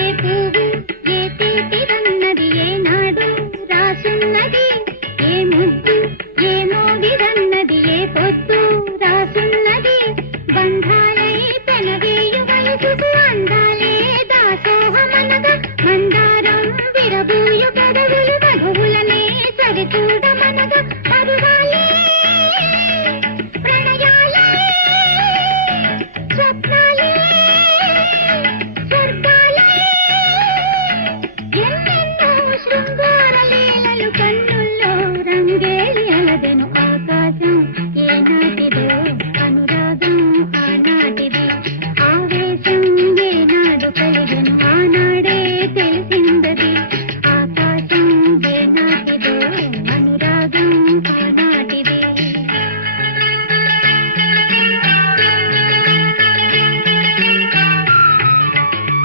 ఏ పువ్వు ఏ తీపిదన్నది ఏనాడు రాసున్నది, ఏ ముద్దు ఏ మోగిదన్నది ఏ పొద్దు రాసున్నది. బంధాలై పెనవేయు వయసుకు అందాలే దాసోహమనగా, మందారం విరబూయు పెదవులు మధువులనే సరిచూడమనగా. పరువాలే ప్రణయాలే స్వప్నాలే స్వర్గాలే, ఎన్నెన్నో శృంగార లీలలు కన్నుల్లో రంగేలి అలదెను ఆకాశం. ఏనాటిదో అనురాగం ఆనాటిది, ఆవేశం ఏనాడు కలిగెను.